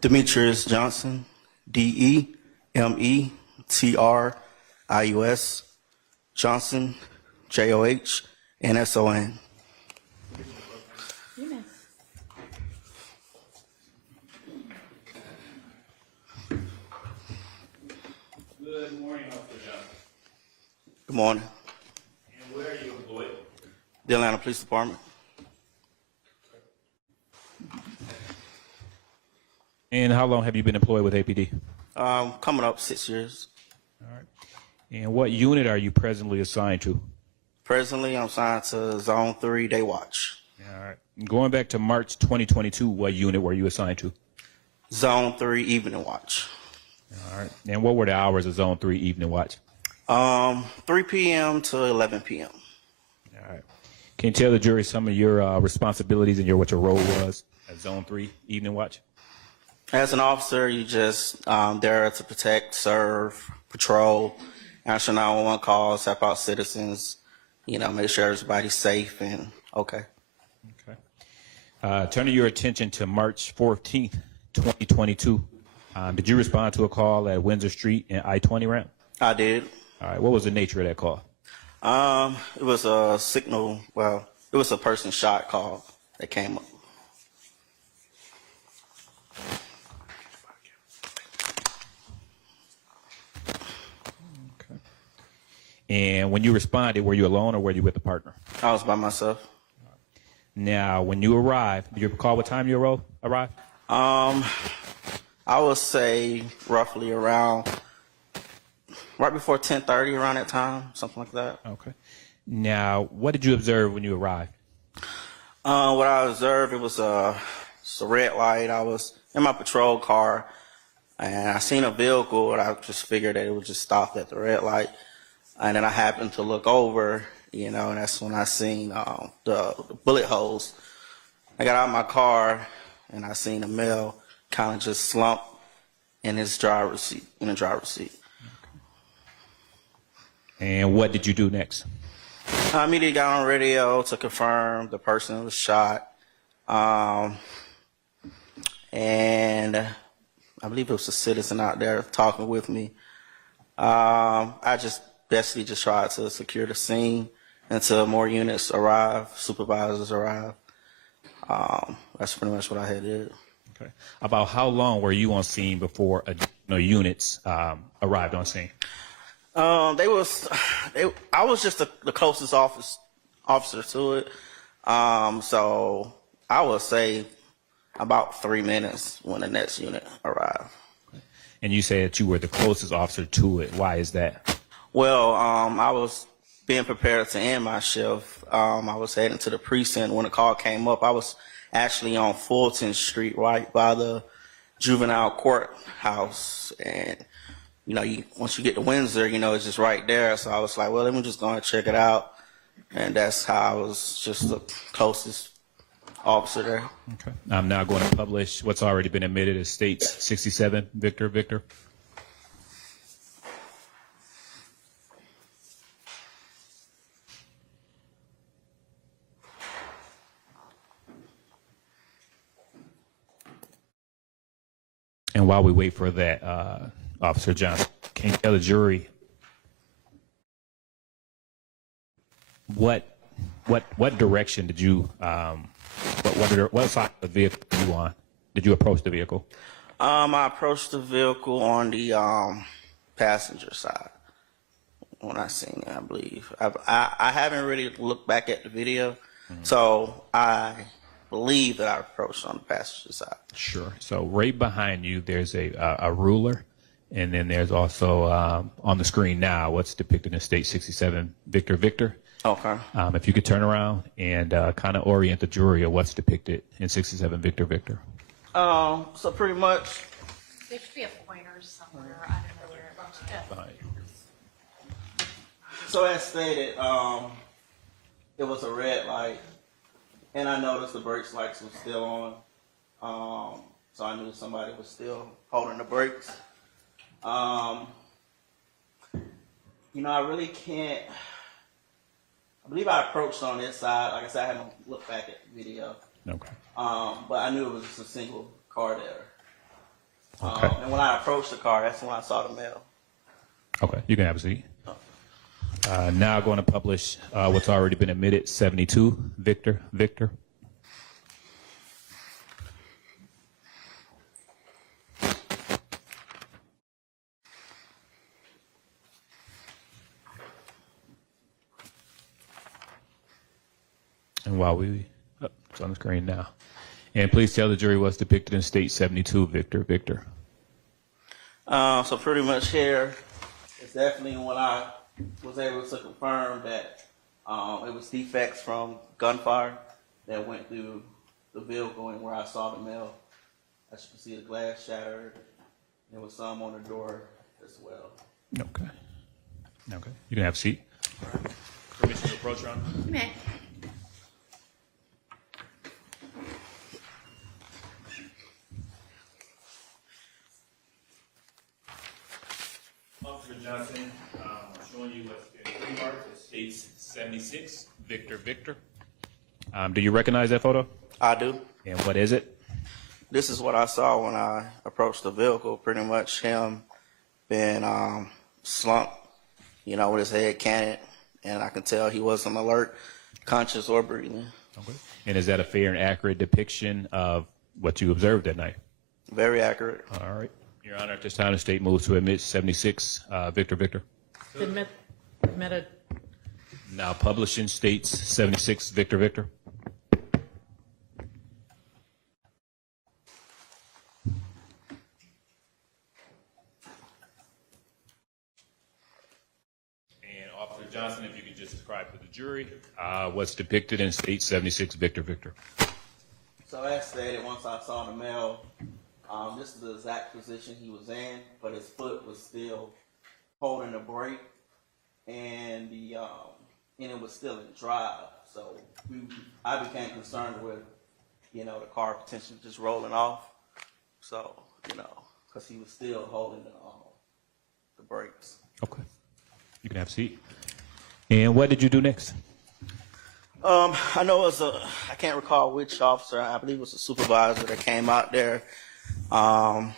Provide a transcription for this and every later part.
Demetrius Johnson, Demetrius Johnson, Johnsson. Good morning, Officer Johnson. Good morning. And where are you employed? The Atlanta Police Department. And how long have you been employed with APD? Coming up 6 years. All right. And what unit are you presently assigned to? Presently, I'm assigned to Zone 3 Day Watch. All right. Going back to March 2022, what unit were you assigned to? Zone 3 Evening Watch. All right. And what were the hours of Zone 3 Evening Watch? 3 p.m. to 11 p.m. All right. Can you tell the jury some of your responsibilities and what your role was at Zone 3 Evening Watch? As an officer, you just there to protect, serve, patrol, answer 911 calls, help out citizens, make sure everybody's safe and okay. Okay. Turning your attention to March 14th, 2022, did you respond to a call at Windsor Street and I-20 ramp? I did. All right. What was the nature of that call? It was a signal. Well, it was a person shot call that came up. Okay. And when you responded, were you alone or were you with a partner? I was by myself. Now, when you arrived, do you recall what time you arrived? I would say roughly around right before 10:30, around that time, something like that. Okay. Now, what did you observe when you arrived? What I observed, it was a red light. I was in my patrol car, and I seen a vehicle, and I just figured that it would just stop at the red light. And then I happened to look over, and that's when I seen the bullet holes. I got out of my car, and I seen a male kind of just slumped in his driver's seat, Okay. And what did you do next? I immediately got on radio to confirm the person was shot. And I believe it was a citizen out there talking with me. I just basically just tried to secure the scene until more units arrive, supervisors arrive. That's pretty much what I had did. Okay. About how long were you on scene before units arrived on scene? I was just the closest officer to it. So I would say about 3 minutes when the next unit arrived. And you said that you were the closest officer to it. Why is that? Well, I was being prepared to end my shift. I was heading to the precinct when the call came up. I was actually on Fulton Street, right by the juvenile courthouse. And, once you get to Windsor, it's just right there. So I was like, well, let me just go and check it out. And that's how I was just the closest officer there. Okay. I'm now going to publish what's already been admitted as States 67, Victor. And while we wait for that, Officer Johnson, can you tell the jury what direction did you what side of the vehicle were you on? Did you approach the vehicle? I approached the vehicle on the passenger side when I seen it, I believe. I haven't really looked back at the video, so I believe that I approached on the passenger side. Sure. So right behind you, there's a ruler, and then there's also on the screen now what's depicted in State 67, Victor. Okay. If you could turn around and kind of orient the jury of what's depicted in 67, Victor. So pretty much. There should be a pointer somewhere. I don't know where it is. So as stated, it was a red light, and I noticed the brakes lights were still on. So I knew somebody was still holding the brakes. I really can't. I believe I approached on this side. Like I said, I haven't looked back at the video. Okay. But I knew it was just a single car there. Okay. And when I approached the car, that's when I saw the mail. Okay, you can have a seat. Now going to publish what's already been admitted, 72, Victor. And while it's on the screen now. And please tell the jury what's depicted in State 72, Victor. So pretty much here, it's definitely when I was able to confirm that it was defects from gunfire that went through the vehicle and where I saw the mail. As you can see, the glass shattered. There was some on the door as well. Okay. You can have a seat. Permission to approach, Your Honor? You may. Officer Johnson, showing you what's been remarked as States 76, Victor. Do you recognize that photo? I do. And what is it? This is what I saw when I approached the vehicle. Pretty much him being slumped, with his head canted, and I can tell he wasn't alert, conscious, or breathing. Okay. And is that a fair and accurate depiction of what you observed that night? Very accurate. All right. Your Honor, at this time, the state moves to admit 76, Victor. Admitted. Now publishing States 76, Victor. And Officer Johnson, if you could just describe to the jury what's depicted in State 76, Victor. So as stated, once I saw the mail, this is the exact position he was in, but his foot was still holding the brake, and it was still in drive. So I became concerned with, the car potentially just rolling off. So, because he was still holding the brakes. Okay. You can have a seat. And what did you do next? I know it was I can't recall which officer, I believe it was a supervisor that came out there. And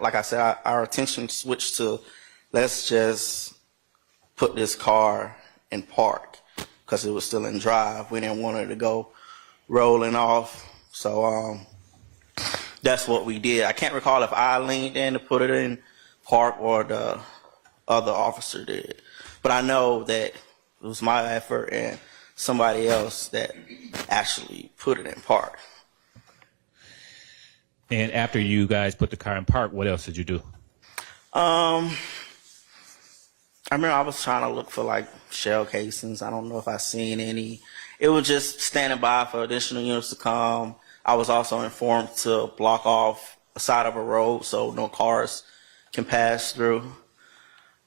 like I said, our attention switched to, let's just put this car in park because it was still in drive. We didn't want it to go rolling off. So that's what we did. I can't recall if I leaned in to put it in park or the other officer did. But I know that it was my effort and somebody else that actually put it in park. And after you guys put the car in park, what else did you do? I remember I was trying to look for like shell casings. I don't know if I seen any. It was just standing by for additional units to come. I was also informed to block off a side of a road so no cars can pass through.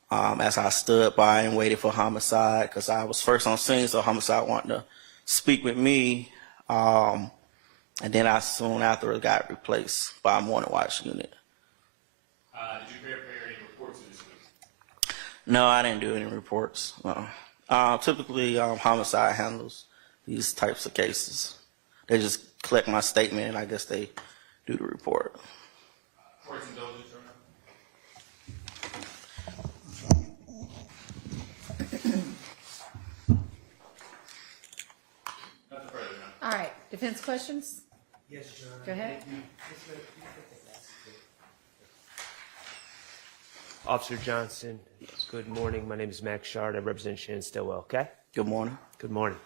As I stood by and waited for homicide, because I was first on scene, so homicide wanted to speak with me. And then I soon after got replaced by a morning watch unit. Did you prepare any reports this week? No, I didn't do any reports. Typically, homicide handles these types of cases. They just collect my statement, and I guess they do the report. Courts indulgence, Your Honor? Nothing further, Your Honor. All right, defense questions? Yes, Your Honor. Go ahead. Officer Johnson, good morning. My name is Max Schardt. I represent Shannon Stillwell, okay? Good morning. Good morning.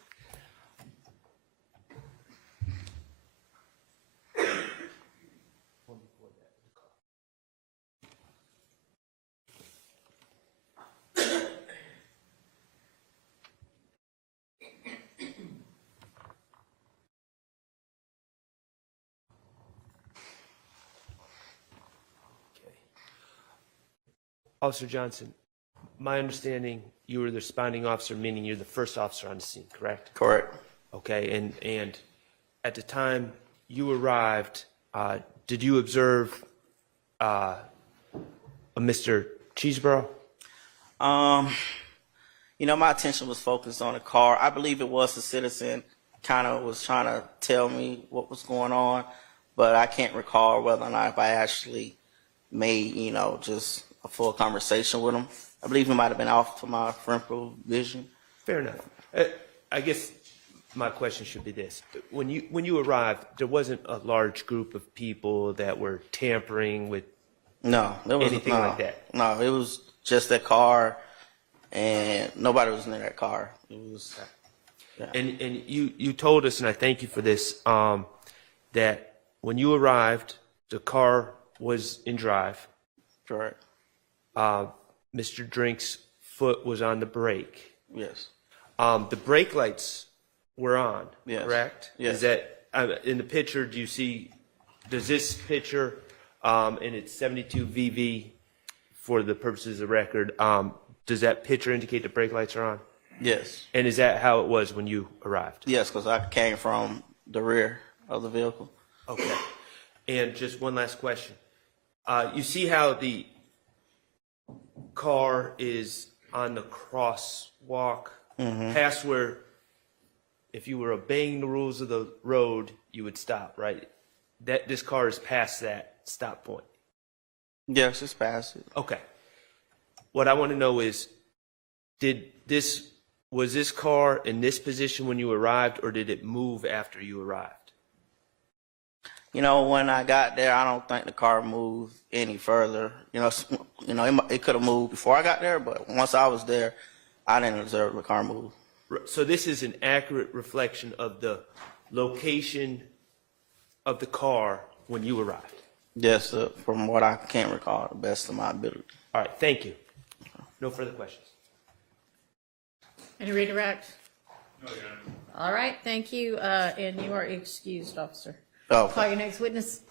Officer Johnson, my understanding, you were the responding officer, meaning you're the first officer on the scene, correct? Correct. Okay, and at the time you arrived, did you observe a Mr. Cheeseborough? My attention was focused on the car. I believe it was the citizen kind of was trying to tell me what was going on. but I can't recall whether or not if I actually made, just a full conversation with him. I believe he might have been off to my peripheral vision. Fair enough. I guess my question should be this. When you arrived, there wasn't a large group of people that were tampering with No, there was anything like that? No, it was just that car, and nobody was near that car. It was. And you told us, and I thank you for this, that when you arrived, the car was in drive. Correct. Mr. Drinks' foot was on the brake. Yes. The brake lights were on, Yes. correct? Yes. Is that in the picture? Does this picture, and it's 72 VV for the purposes of the record, does that picture indicate the brake lights are on? Yes. And is that how it was when you arrived? Yes, because I came from the rear of the vehicle. Okay. And just one last question. You see how the car is on the crosswalk past where if you were obeying the rules of the road, you would stop, right? This car is past that stop point. Yes, it's past it. Okay. What I want to know is, was this car in this position when you arrived, or did it move after you arrived? When I got there, I don't think the car moved any further. It could have moved before I got there, but once I was there, I didn't observe the car move. So this is an accurate reflection of the location of the car when you arrived? Yes, from what I can recall, the best of my ability. All right, thank you. No further questions. Any redirect? No, Your Honor. All right, thank you, and you are excused, officer. Oh, Call your next witness.